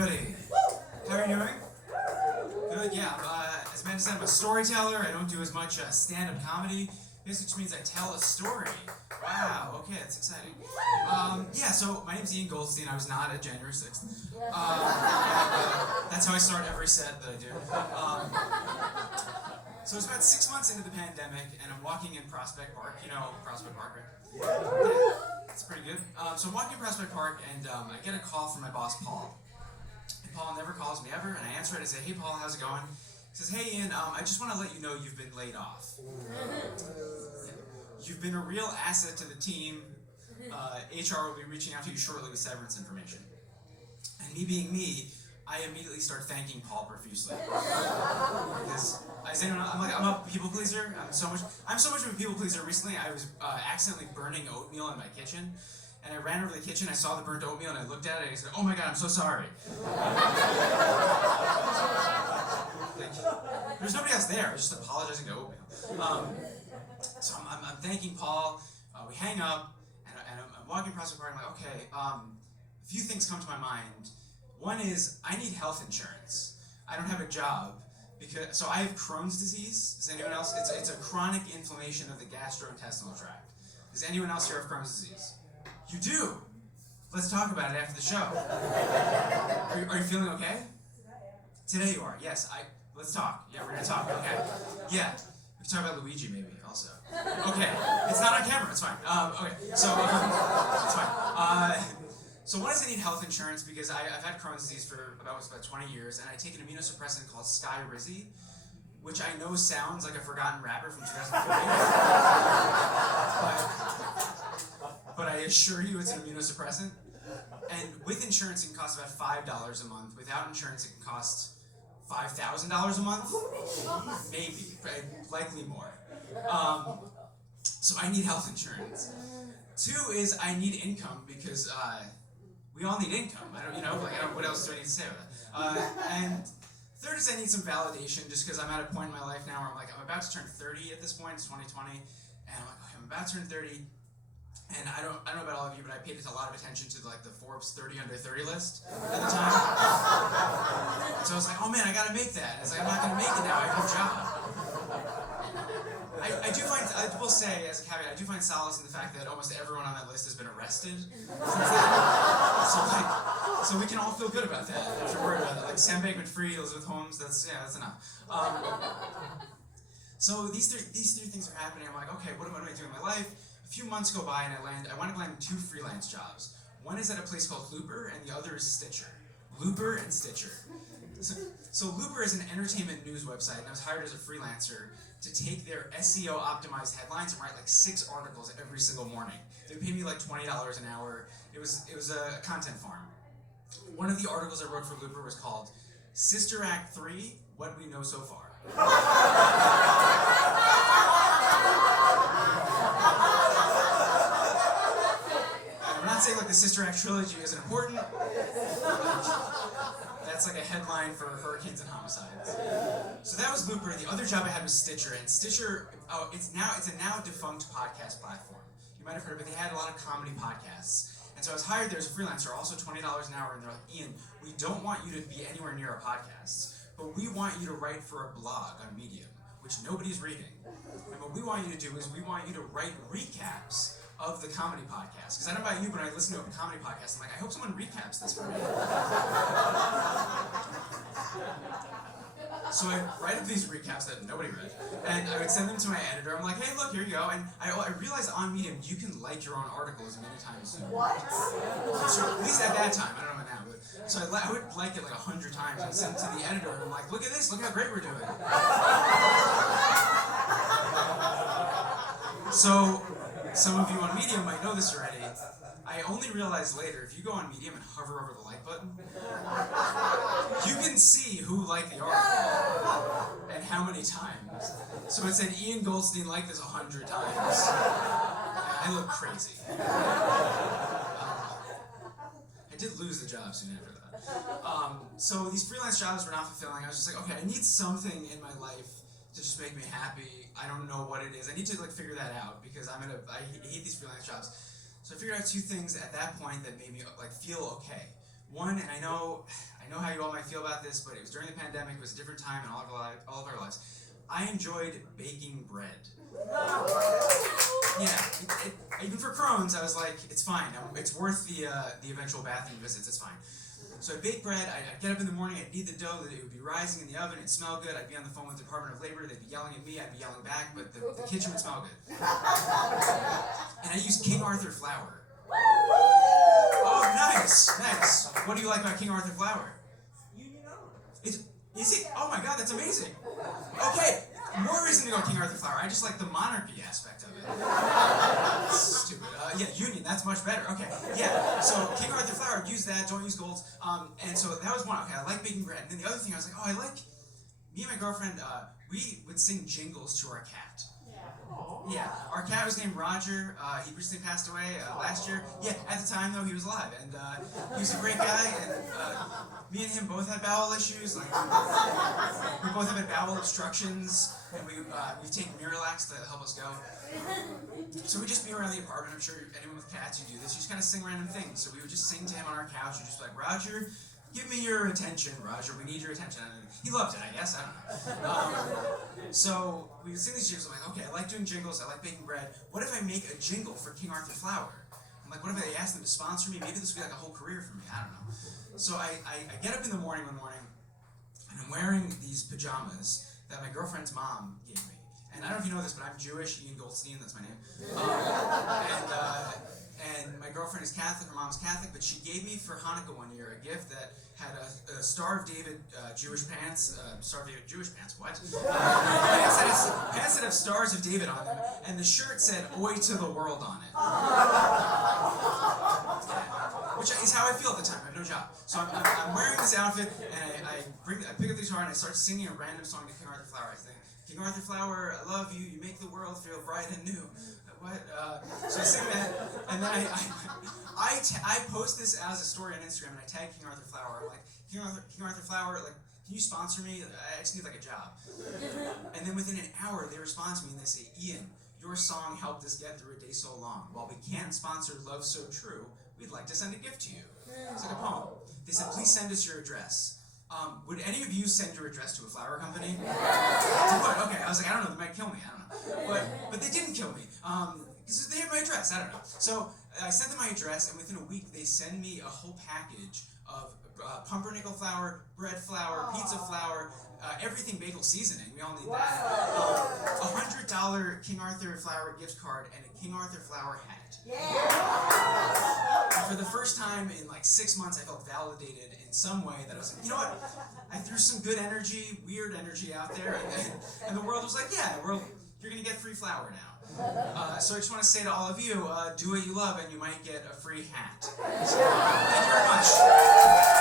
everybody. How are you doing? Good, yeah. As Amanda said, I'm a storyteller. I don't do as much stand-up comedy. Basically just means I tell a story. Wow, okay, that's exciting. Yeah, so my name's Ian Goldstein. I was not at January 6th. That's how I start every set that I do. So it's about 6 months into the pandemic, and I'm walking in Prospect Park. You know Prospect Park, right? Yeah, it's pretty good. So I'm walking in Prospect Park, and I get a call from my boss, Paul. And Paul never calls me ever, and I answer it and say, "Hey, Paul, how's it going?" He says, "Hey, Ian, I just want to let you know you've been laid off. You've been a real asset to the team. HR will be reaching out to you shortly with severance information." And me being me, I immediately start thanking Paul profusely. Because I'm a people pleaser. I'm so much of a people pleaser. Recently, I was accidentally burning oatmeal in my kitchen, and I ran over to the kitchen. I saw the burnt oatmeal, and I looked at it, and I said, "Oh my God, I'm so sorry." Like, there's nobody else there. I was just apologizing to oatmeal. So I'm thanking Paul. We hang up, and I'm walking across the park. I'm like, okay. A few things come to my mind. One is I need health insurance. I don't have a job so I have Crohn's disease. Does anyone else? It's a chronic inflammation of the gastrointestinal tract. Does anyone else here have Crohn's disease? You do. Let's talk about it after the show. Are you feeling okay? Today you are. Yes. Let's talk. Yeah, we're gonna talk. Okay. Yeah. We can talk about Luigi maybe also. Okay. It's not on camera. It's fine. Okay. So it's fine. So one is I need health insurance because I've had Crohn's disease for about 20 years, and I take an immunosuppressant called Skyrizi, which I know sounds like a forgotten rapper from 2014. But I assure you it's an immunosuppressant. And with insurance it can cost about $5 a month. Without insurance it can cost $5,000 a month? Maybe, but likely more. So I need health insurance. Two is I need income because we all need income. What else do I need to say about that? And third is I need some validation just because I'm at a point in my life now where I'm about to turn 30 at this point. It's 2020, and I'm like, okay, I'm about to turn 30. And I don't know about all of you, but I paid a lot of attention to the Forbes 30 under 30 list at the time. So I was like, oh man, I gotta make that. It's like, I'm not gonna make it now, I have no job. I will say, as a caveat, I do find solace in the fact that almost everyone on that list has been arrested since then. So we can all feel good about that. Don't you worry about it. Like Sam Bankman-Fried, Elizabeth Holmes, that's enough. So these three things are happening. I'm like, okay, what am I doing in my life? A few months go by and I wind up landing 2 freelance jobs. One is at a place called Looper and the other is Stitcher. Looper and Stitcher. So Looper is an entertainment news website, and I was hired as a freelancer to take their SEO optimized headlines and write 6 articles every single morning. They paid me $20 an hour. It was a content farm. One of the articles I wrote for Looper was called Sister Act 3, What We Know So Far. I'm not saying the Sister Act trilogy isn't important. That's a headline for hurricanes and homicides. So that was Looper. The other job I had was Stitcher, and Stitcher, it's a now defunct podcast platform. You might have heard of it. They had a lot of comedy podcasts. And so I was hired there as a freelancer, also $20 an hour, and they're like, Ian, we don't want you to be anywhere near our podcasts, but we want you to write for a blog on Medium, which nobody's reading. And what we want you to do is we want you to write recaps of the comedy podcast. Because I don't know about you, but when I listen to a comedy podcast, I'm like, I hope someone recaps this for me. So I write up these recaps that nobody read, and I would send them to my editor. I'm like, hey, look, here you go. And I realized on Medium, you can like your own article as many times as you want. So at least at that time, I don't know about now, but so I would like it 100 times and send it to the editor, and I'm like, look at this, look how great we're doing. So some of you on Medium might know this already. I only realized later, if you go on Medium and hover over the like button, you can see who liked the article and how many times. So it said Ian Goldstein liked this 100 times. I look crazy. I did lose the job soon after that. So these freelance jobs were not fulfilling. I was just like, okay, I need something in my life to just make me happy. I don't know what it is. I need to figure that out because I hate these freelance jobs. So I figured out 2 things at that point that made me feel okay. One, and I know how you all might feel about this, but it was during the pandemic. It was a different time in all of our lives. I enjoyed baking bread. Yeah, even for Crohn's, I was like, it's fine. It's worth the eventual bathroom visits. It's fine. So I baked bread. I'd get up in the morning. I'd knead the dough. It would be rising in the oven. It'd smell good. I'd be on the phone with the Department of Labor. They'd be yelling at me. I'd be yelling back, but the kitchen would smell good. And I used King Arthur flour. Oh, nice. What do you like about King Arthur flour? Union owned. Is it? Oh my God, that's amazing. Okay, more reason to go King Arthur flour. I just like the monarchy aspect of it. Stupid. Yeah, union. That's much better. Okay. Yeah. So King Arthur flour. Use that. Don't use golds. And so that was one. Okay, I like baking bread. And then the other thing, I was like, oh, I like. Me and my girlfriend, we would sing jingles to our cat. Yeah, our cat was named Roger. He recently passed away last year. Yeah, at the time though he was alive, and he was a great guy. And me and him both had bowel issues. Like we both have had bowel obstructions, and we take Miralax to help us go. So we just be around the apartment. I'm sure anyone with cats, you do this. You just kind of sing random things. So we would just sing to him on our couch. We'd just be like, Roger, give me your attention, Roger. We need your attention. And he loved it, I guess. I don't know. So we would sing these jingles. I'm like, okay, I like doing jingles. I like baking bread. What if I make a jingle for King Arthur flour? I'm like, what if I ask them to sponsor me? Maybe this would be like a whole career for me. I don't know. So I get up in the morning one morning, and I'm wearing these pajamas that my girlfriend's mom gave me. And I don't know if you know this, but I'm Jewish. Ian Goldstein, that's my name. And my girlfriend is Catholic, her mom's Catholic, but she gave me for Hanukkah one year a gift that had a Star of David Jewish pants. Star of David Jewish pants, what? Pants that have stars of David on them, and the shirt said "Oi to the world" on it. Which is how I feel at the time. I have no job. So I'm wearing this outfit, and I pick up the guitar and I start singing a random song to King Arthur flour. I think, King Arthur flour, I love you. You make the world feel bright and new. What? So I sing that, and then I post this as a story on Instagram, and I tag King Arthur flour. I'm like, King Arthur flour, like, can you sponsor me? I just need like a job. And then within an hour, they respond to me and they say, Ian, your song helped us get through a day so long. While we can't sponsor Love So True, we'd like to send a gift to you. It's like a poem. They said, please send us your address. Would any of you send your address to a flower company? Okay, I was like, I don't know, they might kill me, I don't know. But they didn't kill me, because they had my address, I don't know. So I sent them my address, and within a week, they send me a whole package of pumpernickel flour, bread flour, pizza flour, everything bagel seasoning, we all need that. $100 King Arthur flour gift card, and a King Arthur flour hat. And for the first time in like 6 months, I felt validated in some way that I was like, you know what? I threw some good energy, weird energy out there, and the world was like, yeah, you're going to get free flour now. So I just want to say to all of you, do what you love and you might get a free hat. So, thank you very much.